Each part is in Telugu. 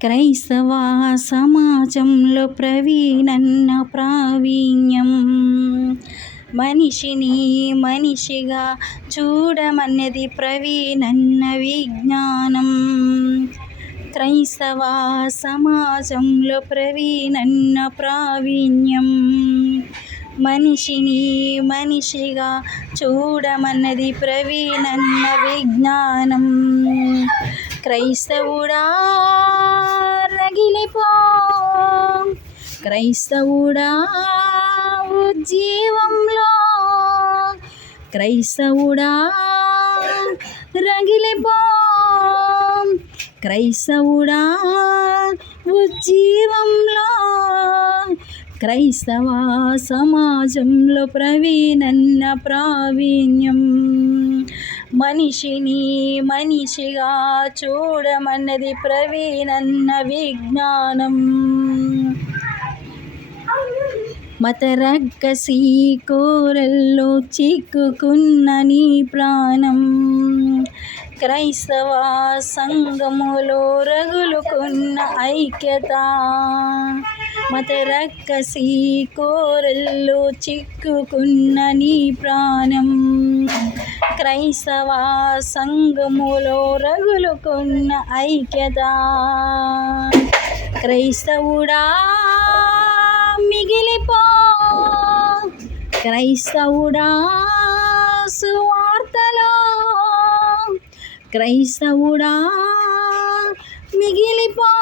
క్రైస్తవ సమాజంలో ప్రవీణన్న ప్రావీణ్యం. మనిషిని మనిషిగా చూడమన్నది ప్రవీణన్న విజ్ఞానం. క్రైస్తవ సమాజంలో ప్రవీణన్న ప్రావీణ్యం. మనిషిని మనిషిగా చూడమన్నది ప్రవీణన్న విజ్ఞానం. క్రైస్తవుడా రగిలిపో. క్రైస్తవుడా ఉజ్జీవంలో క్రైస్తవుడా రగిలిపో. క్రైస్తవుడా ఉజ్జీవంలో క్రైస్తవ సమాజంలో ప్రవీణన్న ప్రావీణ్యం. మనిషిని మనిషిగా చూడమన్నది ప్రవీణన్న విజ్ఞానం. మతరక్కసి కోరల్లో చిక్కుకున్న నీ ప్రాణం. క్రైస్తవ సంగములో రగులుకున్న ఐక్యత. మతరక్కసి కోరల్లో చిక్కుకున్న నీ ప్రాణం. క్రైస్తవ సంఘములో రగులుకున్న ఐక్యత. క్రైస్తవుడా మిగిలిపో. క్రైస్తవుడా సువార్తలో. క్రైస్తవుడా మిగిలిపో.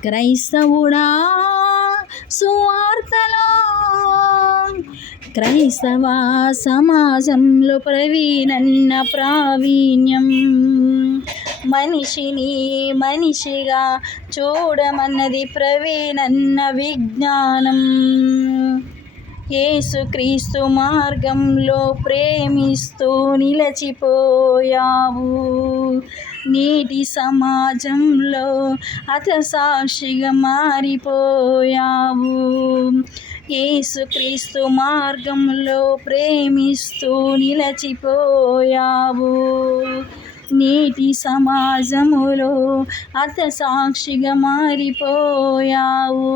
క్రైస్తవుడా సువార్తలో. క్రైస్తవ సమాజంలో ప్రవీణన్న ప్రావీణ్యం. మనిషిని మనిషిగా చూడమన్నది ప్రవీణన్న విజ్ఞానం. యేసుక్రీస్తు మార్గంలో ప్రేమిస్తూ నిలచిపోయావు. నీటి సమాజంలో హతసాక్షిగా మారిపోయావు. యేసుక్రీస్తు మార్గంలో ప్రేమిస్తూ నిలచిపోయావు. నీటి సమాజములో అత సాక్షిగా మారిపోయావు.